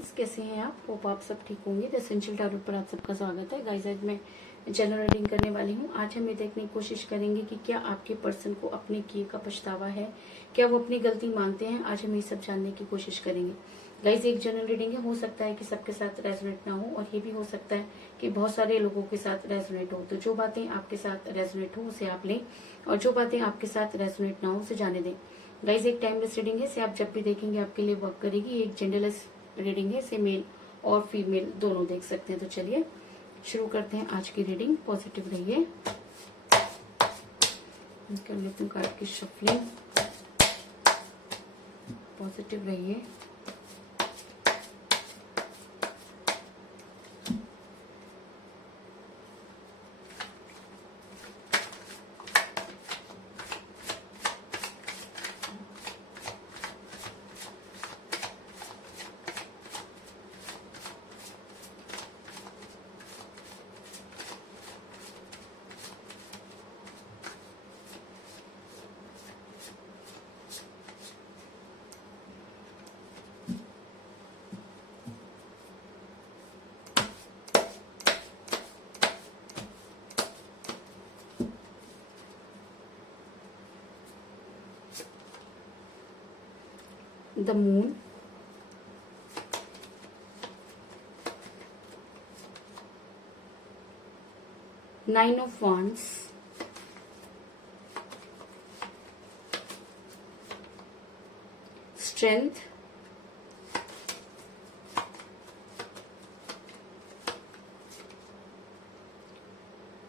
Friends, कैसे हैं आप? होप आप सब ठीक होंगे। द एसेंशियल टैरो पर आप सबका स्वागत है। गाइस, आज मैं जनरल रीडिंग करने वाली हूँ। आज हम ये देखने की कोशिश करेंगे कि क्या आपके पर्सन को अपने किए का पछतावा है, क्या वो अपनी गलती मानते हैं। आज हम ये सब जानने की कोशिश करेंगे। गाइस, एक जनरल रीडिंग है, हो सकता है कि सबके साथ रेजोनेट ना हो, और ये भी हो सकता है कि बहुत सारे लोगों के साथ रेजोनेट हो। तो जो बातें आपके साथ रेजोनेट हो उसे आप लें, और जो बातें आपके साथ रेजोनेट ना हो उसे जाने दें। गाइस, एक टाइमलेस रीडिंग है, इसे आप जब भी देखेंगे आपके लिए वर्क करेगी। एक जेंडरलेस रीडिंग है, इसे मेल और फीमेल दोनों देख सकते हैं। तो चलिए शुरू करते हैं आज की रीडिंग। पॉजिटिव रहिए। कर लेते हैं कार्ड की शफलिंग। पॉजिटिव रहिए। The moon, Nine of Wands, Strength,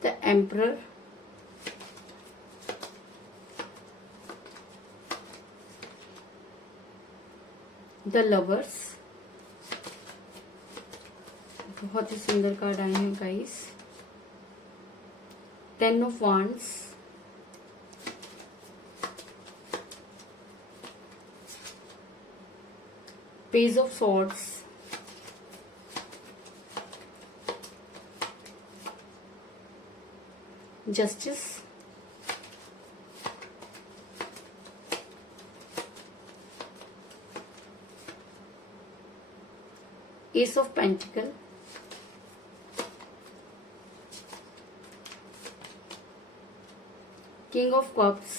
the Emperor, the Lovers। बहुत ही सुंदर कार्ड आए हैं guys. Ten of Wands, Page of Swords, Justice, Ace of Pentacle, king of cups,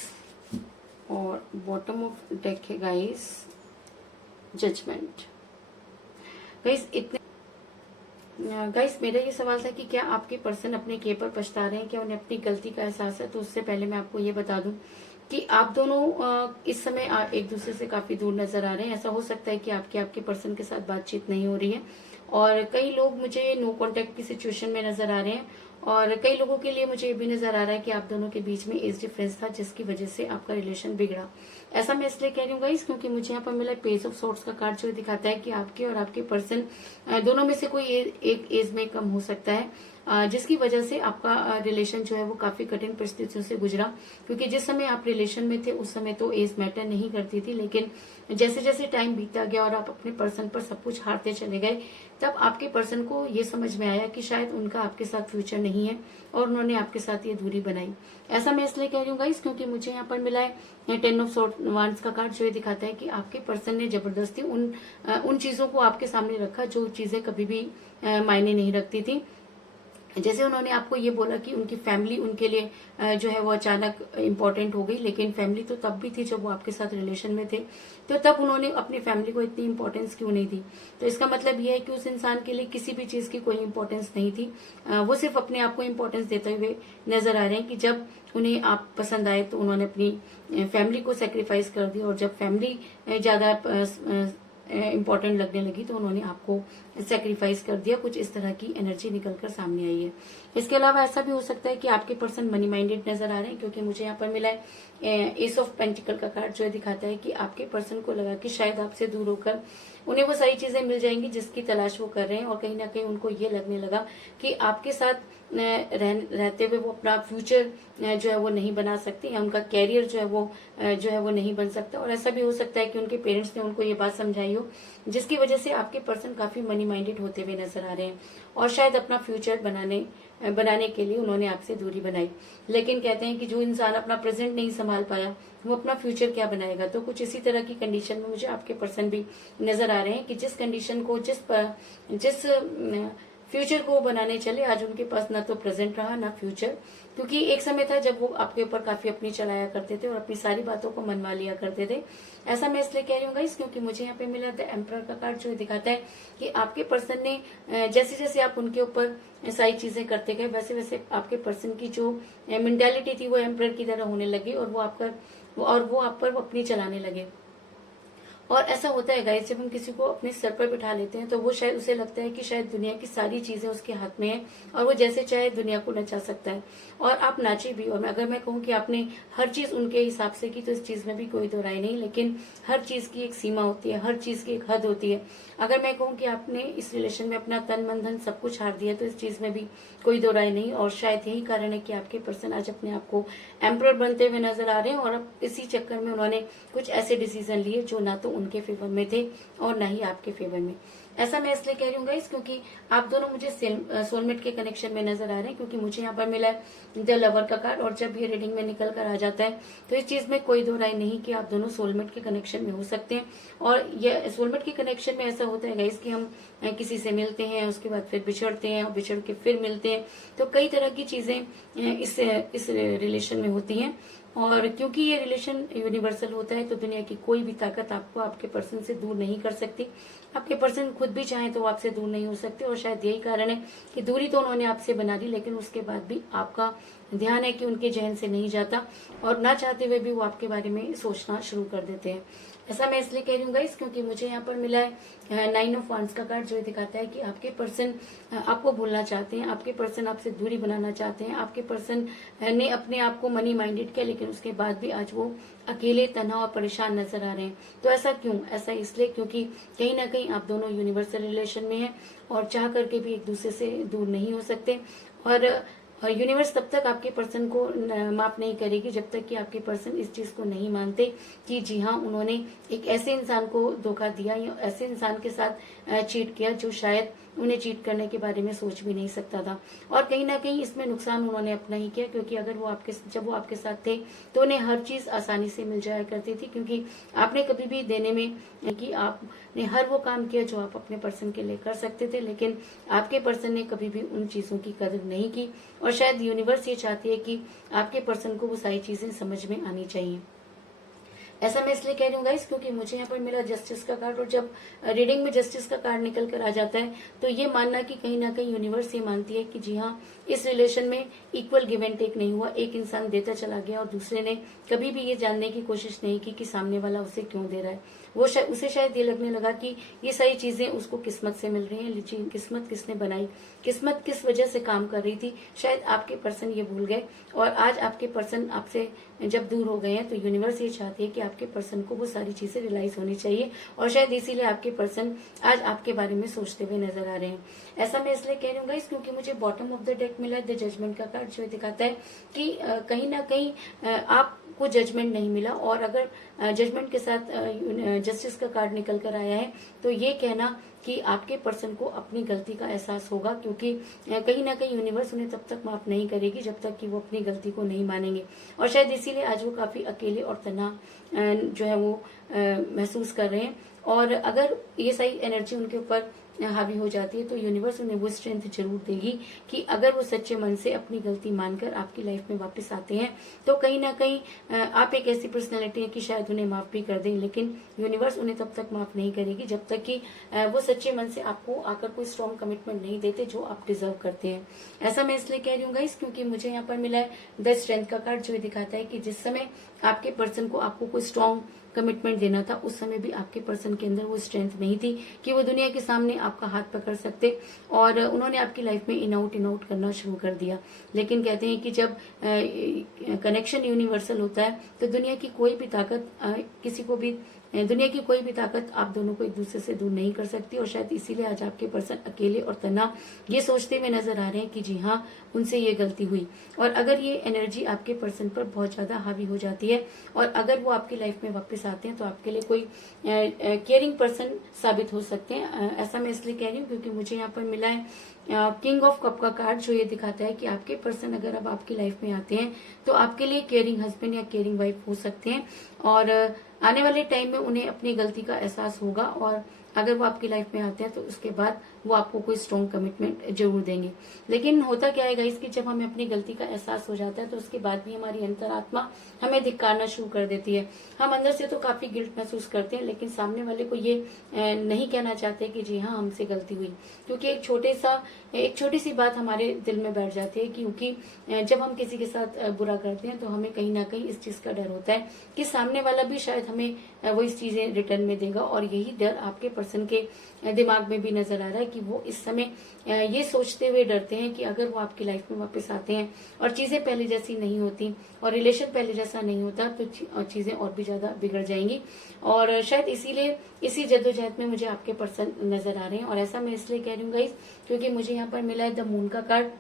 और बॉटम ऑफ डेक है guys judgement. Guys मेरा ये सवाल था कि क्या आपके पर्सन अपने किए पर पछता रहे हैं, क्या उन्हें अपनी गलती का एहसास है। तो उससे पहले मैं आपको ये बता दूं कि आप दोनों इस समय एक दूसरे से काफी दूर नजर आ रहे हैं। ऐसा हो सकता है कि आपके पर्सन के साथ बातचीत नहीं हो रही है, और कई लोग मुझे नो कांटेक्ट की सिचुएशन में नजर आ रहे हैं, और कई लोगों के लिए मुझे ये भी नजर आ रहा है कि आप दोनों के बीच में एज डिफरेंस था, जिसकी वजह से आपका रिलेशन बिगड़ा। ऐसा मैं इसलिए कह रही हूँ गाइस क्योंकि मुझे यहाँ पर मिला पेज ऑफ सोर्ट्स का कार्ड, जो दिखाता है कि आपके और आपके पर्सन दोनों में से कोई एक एज में कम हो सकता है, जिसकी वजह से आपका रिलेशन जो है वो काफी कठिन परिस्थितियों से गुजरा। क्योंकि जिस समय आप रिलेशन में थे उस समय तो एज मैटर नहीं करती थी, लेकिन जैसे जैसे टाइम बीतता गया और आप अपने पर्सन पर सब कुछ हारते चले गए, तब आपके पर्सन को ये समझ में आया कि शायद उनका आपके साथ फ्यूचर नहीं है, और उन्होंने आपके साथ ये दूरी बनाई। ऐसा मैं इसलिए कह रही हूँ गाइस क्योंकि मुझे यहाँ पर मिला है टेन ऑफ वांड्स का कार्ड, जो ये दिखाता है कि आपके पर्सन ने जबरदस्ती उन चीजों को आपके सामने रखा जो चीजें कभी भी मायने नहीं रखती थी। जैसे उन्होंने आपको ये बोला कि उनकी फैमिली उनके लिए जो है वो अचानक इम्पोर्टेंट हो गई, लेकिन फैमिली तो तब भी थी जब वो आपके साथ रिलेशन में थे, तो तब उन्होंने अपनी फैमिली को इतनी इम्पोर्टेंस क्यों नहीं दी। तो इसका मतलब ये है कि उस इंसान के लिए किसी भी चीज की कोई इम्पोर्टेंस नहीं थी। वो सिर्फ अपने आप को इम्पोर्टेंस देते हुए नजर आ रहे हैं कि जब उन्हें आप पसंद आए तो उन्होंने अपनी फैमिली को सेक्रीफाइस कर दिया, और जब फैमिली ज्यादा इम्पोर्टेंट लगने लगी तो उन्होंने आपको सेक्रीफाइस कर दिया। कुछ इस तरह की एनर्जी निकलकर सामने आई है। इसके अलावा ऐसा भी हो सकता है कि आपके पर्सन मनी माइंडेड नजर आ रहे हैं, क्योंकि मुझे यहाँ पर मिला है एस ऑफ पेंटिकल का कार्ड, जो दिखाता है कि आपके पर्सन को लगा कि शायद आपसे दूर होकर उन्हें वो सारी चीजें मिल जाएंगी जिसकी तलाश वो कर रहे हैं, और कहीं ना कहीं उनको ये लगने लगा कि आपके साथ रहते हुए वो अपना फ्यूचर जो है वो नहीं बना सकते, या उनका कैरियर जो है वो नहीं बन सकता। और ऐसा भी हो सकता है कि उनके पेरेंट्स ने उनको ये बात समझाई हो, जिसकी वजह से आपके पर्सन काफी मनी मनी माइंडेड होते हुए नजर आ रहे हैं और शायद अपना फ्यूचर बनाने के लिए उन्होंने आपसे दूरी बनाई। लेकिन कहते हैं कि जो इंसान अपना प्रेजेंट नहीं संभाल पाया वो अपना फ्यूचर क्या बनाएगा। तो कुछ इसी तरह की कंडीशन में मुझे आपके पर्सन भी नजर आ रहे हैं कि जिस कंडीशन को जिस फ्यूचर को वो बनाने चले, आज उनके पास ना तो प्रेजेंट रहा ना फ्यूचर। क्योंकि एक समय था जब वो आपके ऊपर काफी अपनी चलाया करते थे और अपनी सारी बातों को मनवा लिया करते थे। ऐसा मैं इसलिए कह रही हूँ गाइस क्योंकि मुझे यहाँ पे मिला द एम्परर का कार्ड, जो दिखाता है कि आपके पर्सन ने जैसे जैसे आप उनके ऊपर सारी चीजें करते गए वैसे वैसे आपके पर्सन की जो मेंटालिटी थी वो एम्परर की तरह होने लगी और वो आप पर अपनी चलाने लगे। और ऐसा होता है गाइस, जब हम किसी को अपने सर पर बिठा लेते हैं तो वो शायद उसे लगता है कि शायद दुनिया की सारी चीजें उसके हाथ में है और वो जैसे चाहे दुनिया को नचा सकता है और आप नाचे भी। और अगर मैं कहूँ कि आपने हर चीज उनके हिसाब से की तो इस चीज में भी कोई दो राय नहीं, लेकिन हर चीज की एक सीमा होती है, हर चीज की एक हद होती है। अगर मैं कहूँ कि आपने इस रिलेशन में अपना तन मन धन सब कुछ हार दिया तो इस चीज में भी कोई दो राय नहीं। और शायद यही कारण है कि आपके पर्सन आज अपने आप को एम्परर बनते हुए नजर आ रहे हैं और अब इसी चक्कर में उन्होंने कुछ ऐसे डिसीजन लिए जो ना तो उनके फेवर में थे और ना ही आपके फेवर में। ऐसा मैं इसलिए कह रही हूँ गाइस क्योंकि आप दोनों मुझे सोलमेट के कनेक्शन में नजर आ रहे हैं, क्योंकि मुझे यहाँ पर मिला है द लवर का कार्ड और जब ये रीडिंग में निकल कर आ जाता है तो इस चीज में कोई दो राय नहीं कि आप दोनों सोलमेट के कनेक्शन में हो सकते हैं। और ये सोलमेट के कनेक्शन में ऐसा होता है गाइस कि हम किसी से मिलते हैं, उसके बाद फिर बिछड़ते हैं और बिछड़ के फिर मिलते हैं। तो कई तरह की चीजें इस रिलेशन में होती हैं और क्योंकि ये रिलेशन यूनिवर्सल होता है तो दुनिया की कोई भी ताकत आपको आपके पर्सन से दूर नहीं कर सकती। आपके पर्सन खुद भी चाहे तो वो आपसे दूर नहीं हो सकते और शायद यही कारण है कि दूरी तो उन्होंने आपसे बना ली, लेकिन उसके बाद भी आपका ध्यान है कि उनके जहन से नहीं जाता और ना चाहते हुए भी वो आपके बारे में सोचना शुरू कर देते हैं। ऐसा मैं इसलिए कह रही हूँ गाइस क्योंकि मुझे यहाँ पर मिला है 9 ऑफ वांड्स का कार्ड, जो दिखाता है कि आपके पर्सन आपको भूलना चाहते हैं, आपके पर्सन आपसे दूरी बनाना चाहते हैं। आपके पर्सन ने अपने आप को मनी माइंडेड किया, लेकिन उसके बाद भी आज वो अकेले, तन्हा और परेशान नजर आ रहे हैं। तो ऐसा क्यों? ऐसा इसलिए क्योंकि कहीं ना कहीं आप दोनों यूनिवर्सल रिलेशन में हैं और चाह करके भी एक दूसरे से दूर नहीं हो सकते। और यूनिवर्स तब तक आपके पर्सन को माफ नहीं करेगी जब तक कि आपके पर्सन इस चीज को नहीं मानते कि जी हाँ, उन्होंने एक ऐसे इंसान को धोखा दिया या ऐसे इंसान के साथ चीट किया जो शायद उन्हें चीट करने के बारे में सोच भी नहीं सकता था। और कहीं ना कहीं इसमें नुकसान उन्होंने अपना ही किया, क्योंकि अगर जब वो आपके साथ थे तो उन्हें हर चीज आसानी से मिल जाया करती थी, क्योंकि आपने कभी भी देने में कि आपने हर वो काम किया जो आप अपने पर्सन के लिए कर सकते थे, लेकिन आपके पर्सन ने कभी भी उन चीजों की कदर नहीं की। और शायद यूनिवर्स ये चाहती है कि आपके पर्सन को वो सारी चीजें समझ में आनी चाहिए। ऐसा मैं इसलिए कह रही हूँ गाइस क्योंकि मुझे यहाँ पर मिला जस्टिस का कार्ड और जब रीडिंग में जस्टिस का कार्ड निकल कर आ जाता है तो ये मानना कि कहीं ना कहीं यूनिवर्स ये मानती है कि जी हाँ, इस रिलेशन में इक्वल गिव एंड टेक नहीं हुआ। एक इंसान देता चला गया और दूसरे ने कभी भी ये जानने की कोशिश नहीं की कि सामने वाला उसे क्यों दे रहा है। उसे शायद ये लगने लगा कि ये सारी चीजें उसको किस्मत से मिल रही हैं, लेकिन किस्मत किसने बनाई, किस्मत किस वजह से काम कर रही थी, शायद आपके पर्सन ये भूल गए। और आज आपके पर्सन आपसे जब दूर हो गए हैं तो यूनिवर्स ये चाहती है कि आपके पर्सन को वो सारी चीजें रियलाइज होनी चाहिए और शायद इसीलिए आपके पर्सन आज आपके बारे में सोचते हुए नजर आ रहे हैं। ऐसा मैं इसलिए कह रही हूँ गाइस क्योंकि मुझे बॉटम ऑफ द डेक मिला है द जजमेंट का कार्ड, जो दिखाता है कि कहीं ना कहीं आपको जजमेंट नहीं मिला। और अगर जजमेंट के साथ जस्टिस का कार्ड निकल कर आया है तो ये कहना कि आपके पर्सन को अपनी गलती का एहसास होगा, क्योंकि कहीं ना कहीं यूनिवर्स उन्हें तब तक माफ नहीं करेगी जब तक कि वो अपनी गलती को नहीं मानेंगे। और शायद इसीलिए आज वो काफी अकेले और तन्हा जो है वो महसूस कर रहे हैं। और अगर ये सही एनर्जी उनके ऊपर हावी हो जाती है तो यूनिवर्स उन्हें वो स्ट्रेंथ जरूर देगी कि अगर वो सच्चे मन से अपनी गलती मानकर आपकी लाइफ में वापस आते हैं तो कहीं ना कहीं आप एक ऐसी पर्सनैलिटी है कि शायद उन्हें माफ भी कर दें, लेकिन यूनिवर्स उन्हें तब तक माफ नहीं करेगी जब तक कि वो सच्चे मन से आपको आकर कोई स्ट्रॉन्ग कमिटमेंट नहीं देते जो आप डिजर्व करते हैं। ऐसा मैं इसलिए कह रही हूँ गाइस क्योंकि मुझे यहाँ पर मिला है द स्ट्रेंथ का कार्ड, जो दिखाता है कि जिस समय आपके पर्सन को आपको कोई स्ट्रॉन्ग कमिटमेंट देना था उस समय भी आपके पर्सन के अंदर वो स्ट्रेंथ नहीं थी कि वो दुनिया के सामने आपका हाथ पकड़ सकते और उन्होंने आपकी लाइफ में इन आउट करना शुरू कर दिया। लेकिन कहते हैं कि जब कनेक्शन यूनिवर्सल होता है तो दुनिया की कोई भी ताकत किसी को भी दुनिया की कोई भी ताकत आप दोनों को एक दूसरे से दूर नहीं कर सकती, और शायद इसीलिए आज आपके पर्सन अकेले और तन्हा ये सोचते हुए नजर आ रहे हैं कि जी हाँ, उनसे ये गलती हुई। और अगर ये एनर्जी आपके पर्सन पर बहुत ज्यादा हावी हो जाती है और अगर वो आपकी लाइफ में वापस आते हैं तो आपके लिए कोई केयरिंग पर्सन साबित हो सकते हैं। ऐसा मैं इसलिए कह रही हूँ क्योंकि मुझे यहाँ पर मिला है किंग ऑफ कप का कार्ड, जो ये दिखाता है कि आपके पर्सन अगर अब आपकी लाइफ में आते हैं तो आपके लिए केयरिंग हस्बैंड या केयरिंग वाइफ हो सकते हैं, और आने वाले टाइम में उन्हें अपनी गलती का एहसास होगा, और अगर वो आपकी लाइफ में आते हैं तो उसके बाद वो आपको कोई स्ट्रॉन्ग कमिटमेंट जरूर देंगे। लेकिन होता क्या है गाइस कि जब हमें अपनी गलती का एहसास हो जाता है तो उसके बाद भी हमारी अंतरात्मा हमें धिक्कारना शुरू कर देती है। हम अंदर से तो काफी गिल्ट महसूस करते हैं, लेकिन सामने वाले को ये नहीं कहना चाहते कि जी हाँ, हमसे गलती हुई, क्योंकि एक छोटी सी बात हमारे दिल में बैठ जाती है। क्योंकि जब हम किसी के साथ बुरा करते हैं तो हमें कहीं ना कहीं इस चीज का डर होता है कि सामने वाला भी शायद हमें वो इस चीजें रिटर्न में देगा, और यही डर आपके पर्सन के दिमाग में भी नजर आ रहा है कि वो इस समय ये सोचते हुए डरते हैं कि अगर वो आपकी लाइफ में वापस आते हैं और चीजें पहले जैसी नहीं होती और रिलेशन पहले जैसा नहीं होता तो चीजें और भी ज्यादा बिगड़ जाएंगी। और शायद इसीलिए इसी जद्दोजहद में मुझे आपके पर्सन नजर आ रहे हैं। और ऐसा मैं इसलिए कह रही हूँ गाइस क्योंकि मुझे यहाँ पर मिला है द मून का कार्ड,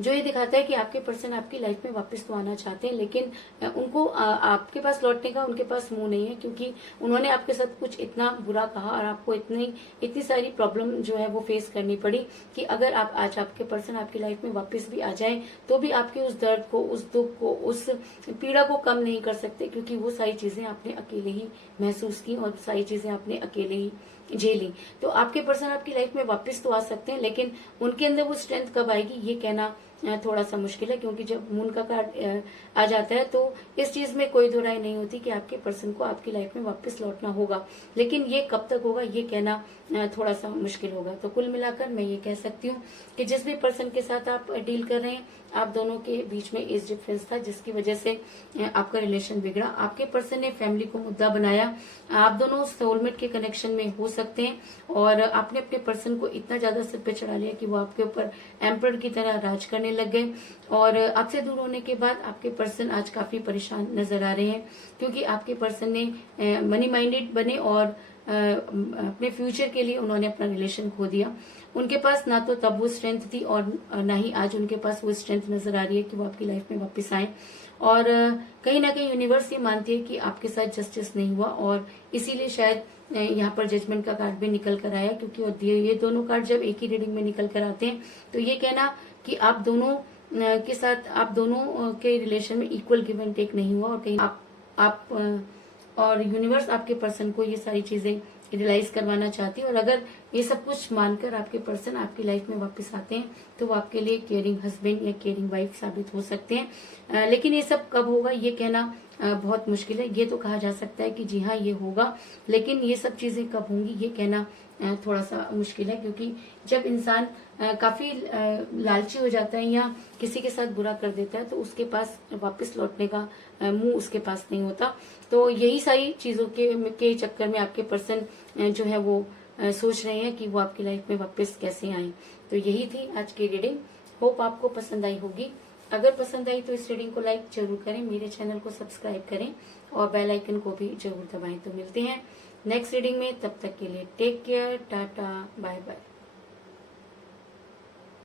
जो ये दिखाता है कि आपके पर्सन आपकी लाइफ में वापस तो आना चाहते हैं, लेकिन उनको आपके पास लौटने का उनके पास मुंह नहीं है, क्योंकि उन्होंने आपके साथ कुछ इतना बुरा कहा और आपको इतनी सारी प्रॉब्लम जो है वो फेस करनी पड़ी कि अगर आप आज आपके पर्सन आपकी लाइफ में वापस भी आ जाए तो भी आपके उस दर्द को, उस दुख को, उस पीड़ा को कम नहीं कर सकते, क्योंकि वो सारी चीजें आपने अकेले ही महसूस की और सारी चीजें आपने अकेले ही झेली। तो आपके पर्सन आपकी लाइफ में वापस तो आ सकते हैं, लेकिन उनके अंदर वो स्ट्रेंथ कब आएगी ये कहना थोड़ा सा मुश्किल है, क्योंकि जब मून का कार्ड आ जाता है तो इस चीज में कोई दो राय नहीं होती कि आपके पर्सन को आपकी लाइफ में वापस लौटना होगा, लेकिन ये कब तक होगा ये कहना थोड़ा सा मुश्किल होगा। तो कुल मिलाकर मैं ये कह सकती हूँ कि जिस भी पर्सन के साथ आप डील कर रहे हैं, आप दोनों के बीच में एज डिफरेंस था जिसकी वजह से आपका रिलेशन बिगड़ा। आपके पर्सन ने फैमिली को मुद्दा बनाया, आप दोनों सोलमेट के कनेक्शन में हो सकते हैं, और आपने अपने पर्सन को इतना ज्यादा सिर पे चढ़ा लिया कि वो आपके ऊपर एम्परर की तरह राज करने लग गए। और आपसे दूर होने के बाद आपके पर्सन आज काफी परेशान नजर आ रहे हैं, क्योंकि आपके पर्सन ने मनी माइंडेड बने और अपने फ्यूचर के लिए उन्होंने अपना रिलेशन खो दिया। उनके पास ना तो तब वो स्ट्रेंथ थी और ना ही आज उनके पास वो स्ट्रेंथ नजर आ रही है कि वो आपकी लाइफ में वापस आए। और कहीं ना कहीं यूनिवर्स ये मानती है कि आपके साथ जस्टिस नहीं हुआ, और इसीलिए शायद यहाँ पर जजमेंट का कार्ड भी निकल कर आया, क्योंकि ये दोनों कार्ड जब एक ही रीडिंग में निकल कर आते हैं तो ये कहना कि आप दोनों के साथ, आप दोनों के रिलेशन में इक्वल गिव एंड टेक नहीं हुआ, और कहीं आप और यूनिवर्स आपके पर्सन को ये सारी चीजें रियलाइज करवाना चाहती है। और अगर ये सब कुछ मानकर आपके पर्सन आपकी लाइफ में वापस आते हैं तो वो आपके लिए केयरिंग हस्बैंड या केयरिंग वाइफ साबित हो सकते हैं। लेकिन ये सब कब होगा ये कहना बहुत मुश्किल है। ये तो कहा जा सकता है कि जी हाँ ये होगा, लेकिन ये सब चीजें कब होंगी ये कहना थोड़ा सा मुश्किल है, क्योंकि जब इंसान काफी लालची हो जाता है या किसी के साथ बुरा कर देता है तो उसके पास वापस लौटने का मुंह उसके पास नहीं होता। तो यही सारी चीजों के चक्कर में आपके पर्सन जो है वो सोच रहे हैं कि वो आपकी लाइफ में वापस कैसे आए। तो यही थी आज की रीडिंग, होप आपको पसंद आई होगी। अगर पसंद आई तो इस रीडिंग को लाइक जरूर करें, मेरे चैनल को सब्सक्राइब करें और बेल आइकन को भी जरूर दबाएं। तो मिलते हैं नेक्स्ट रीडिंग में, तब तक के लिए take care, tata, bye bye.